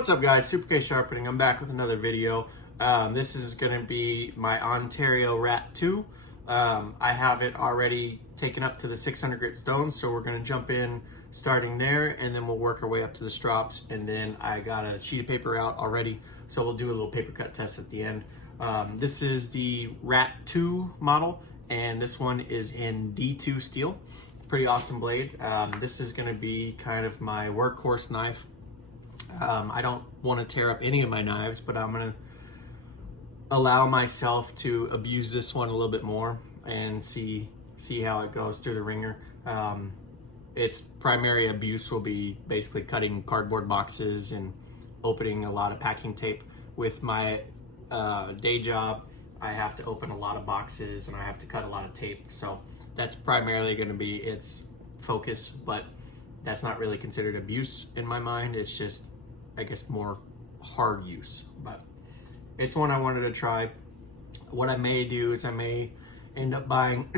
What's up, guys? Super K Sharpening. I'm back with another video. This is going to be my Ontario Rat 2. I have it already taken up to the 600 grit stones, so we're going to jump in starting there, and then we'll work our way up to the strops. And then I got a sheet of paper out already, so we'll do a little paper cut test at the end. This is the Rat 2 model, and this one is in D2 steel. Pretty awesome blade. This is going to be kind of my workhorse knife. I don't want to tear up any of my knives, but I'm going to allow myself to abuse this one a little bit more and see how it goes through the ringer. Its primary abuse will be basically cutting cardboard boxes and opening a lot of packing tape. With my day job, I have to open a lot of boxes and I have to cut a lot of tape, so that's primarily going to be its focus, but that's not really considered abuse in my mind. It's just, I guess, more hard use, but it's one I wanted to try. What I may do is I may end up buying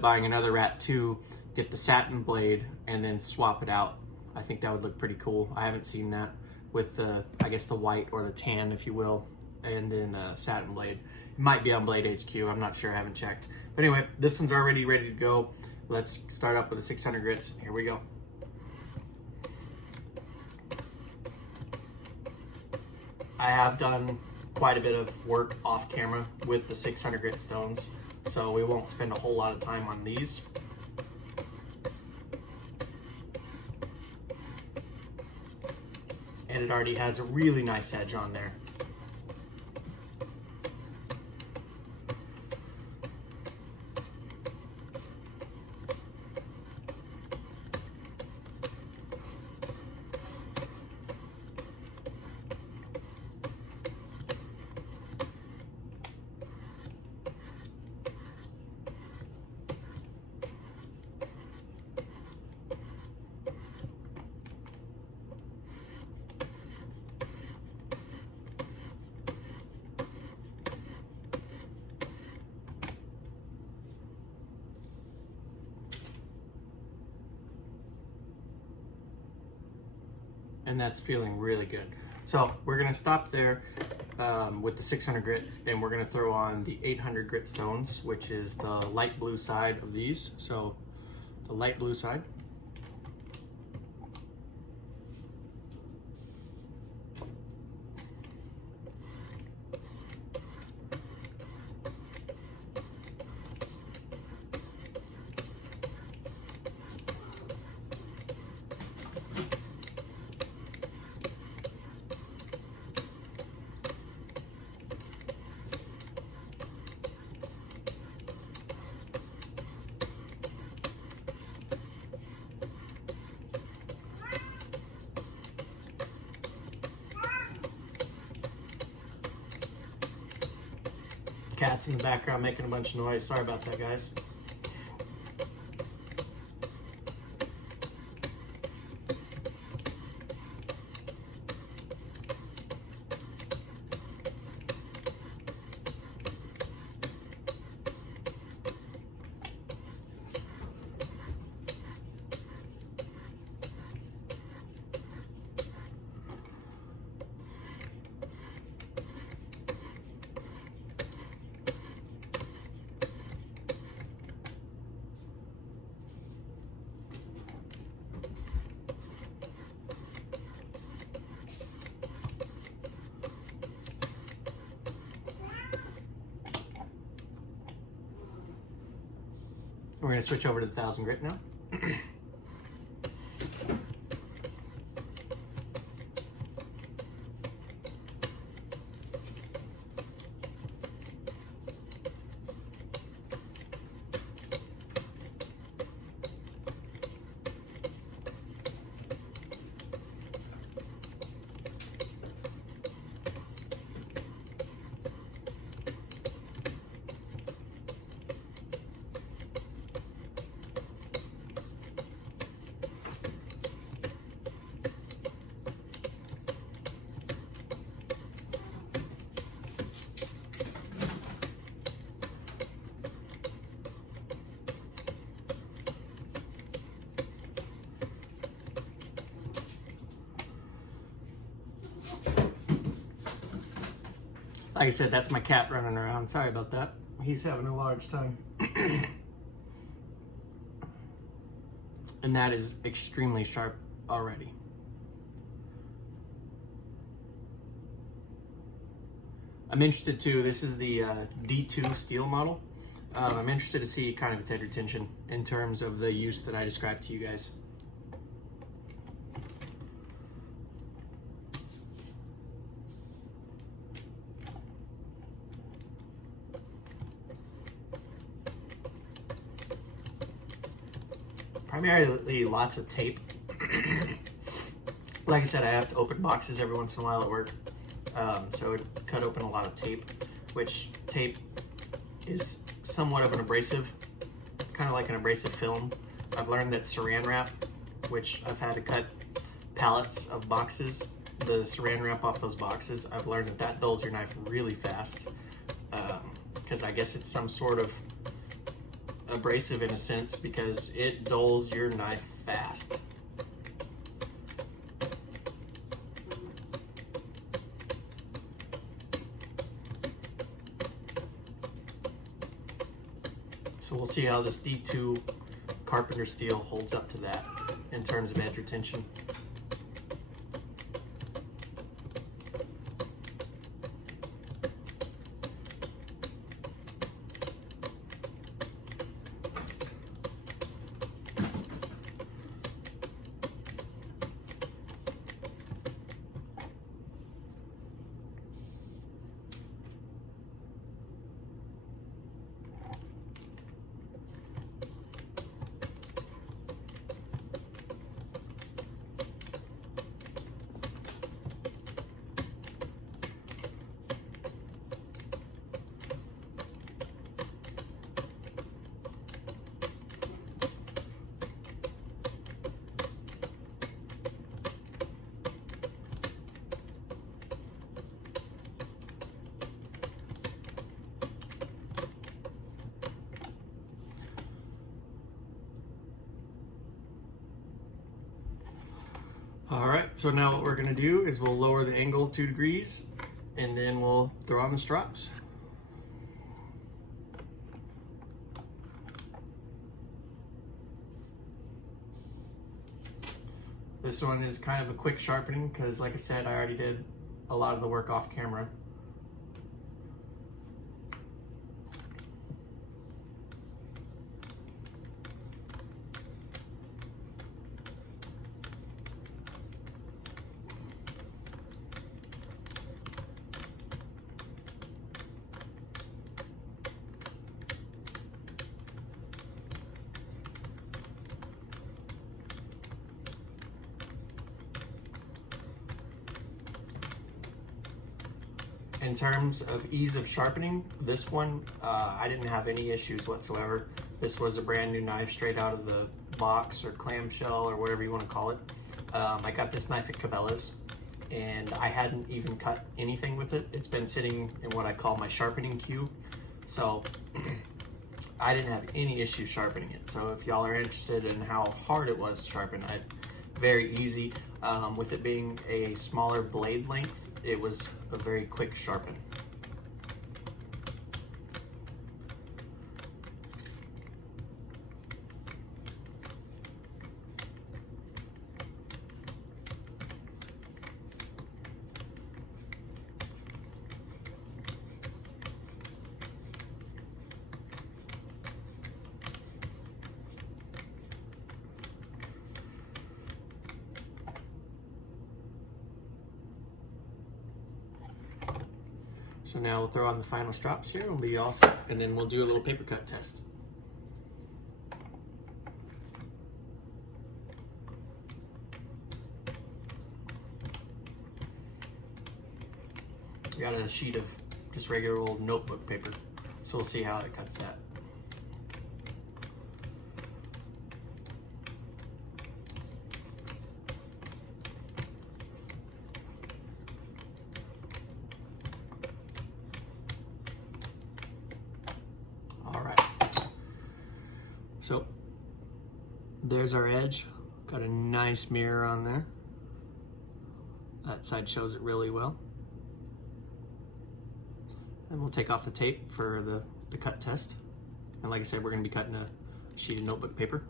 buying another Rat 2, get the satin blade, and then swap it out. I think that would look pretty cool. I haven't seen that with the, I guess, the white or the tan, if you will, and then satin blade. It might be on Blade HQ, I'm not sure, I haven't checked. But anyway, this one's already ready to go. Let's start up with the 600 grits. Here we go. I have done quite a bit of work off camera with the 600 grit stones, so we won't spend a whole lot of time on these. And it already has a really nice edge on there. And that's feeling really good. So we're gonna stop there with the 600 grit, and we're gonna throw on the 800 grit stones, which is the light blue side of these. So the light blue side. Cats in the background making a bunch of noise. Sorry about that, guys. We're going to switch over to the 1000 grit now. Like I said, that's my cat running around. Sorry about that. He's having a large time. And that is extremely sharp already. I'm interested too, this is the D2 steel model. I'm interested to see kind of its head retention in terms of the use that I described to you guys. Primarily lots of tape. Like I said, I have to open boxes every once in a while at work. So it cut open a lot of tape, which tape is somewhat of an abrasive. It's kind of like an abrasive film. I've learned that saran wrap, which I've had to cut pallets of boxes, the saran wrap off those boxes, I've learned that that dulls your knife really fast. Because I guess it's some sort of abrasive in a sense, because it dulls your knife fast. So we'll see how this D2 carpenter steel holds up to that in terms of edge retention. All right, so now what we're gonna do is we'll lower the angle 2 degrees and then we'll throw on the strops. This one is kind of a quick sharpening because, like I said, I already did a lot of the work off camera. In terms of ease of sharpening, this one, I didn't have any issues whatsoever. This was a brand new knife straight out of the box or clamshell or whatever you want to call it. I got this knife at Cabela's and I hadn't even cut anything with it. It's been sitting in what I call my sharpening cube. So I didn't have any issue sharpening it. So if y'all are interested in how hard it was to sharpen, very easy. With it being a smaller blade length, it was a very quick sharpen. So now we'll throw on the final strops here and we'll be all set, and then we'll do a little paper cut test. We got a sheet of just regular old notebook paper, so we'll see how it cuts that. So there's our edge. Got a nice mirror on there. That side shows it really well. And we'll take off the tape for the cut test. And like I said, we're gonna be cutting a sheet of notebook paper.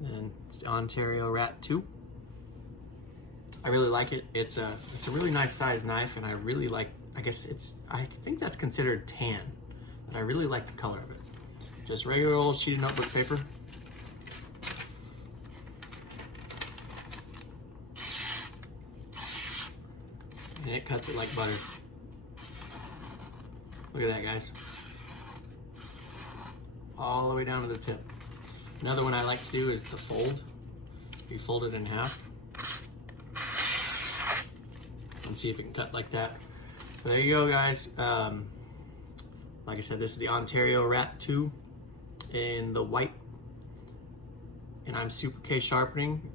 And it's the Ontario Rat 2. I really like it. It's a really nice size knife, and I really like, I think that's considered tan, but I really like the color of it. Just regular old sheet of notebook paper. And it cuts it like butter. Look at that, guys. All the way down to the tip. Another one I like to do is the fold. You fold it in half. And see if it can cut like that. So there you go, guys. Like I said, this is the Ontario Rat 2 in the white. And I'm Super K Sharpening.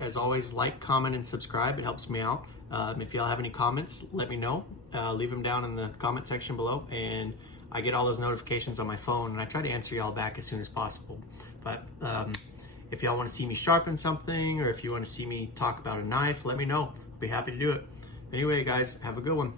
As always, like, comment, and subscribe. It helps me out. If y'all have any comments, let me know. Leave them down in the comment section below. And I get all those notifications on my phone, and I try to answer y'all back as soon as possible. But if y'all want to see me sharpen something, or if you want to see me talk about a knife, let me know. I'll be happy to do it. Anyway, guys, have a good one.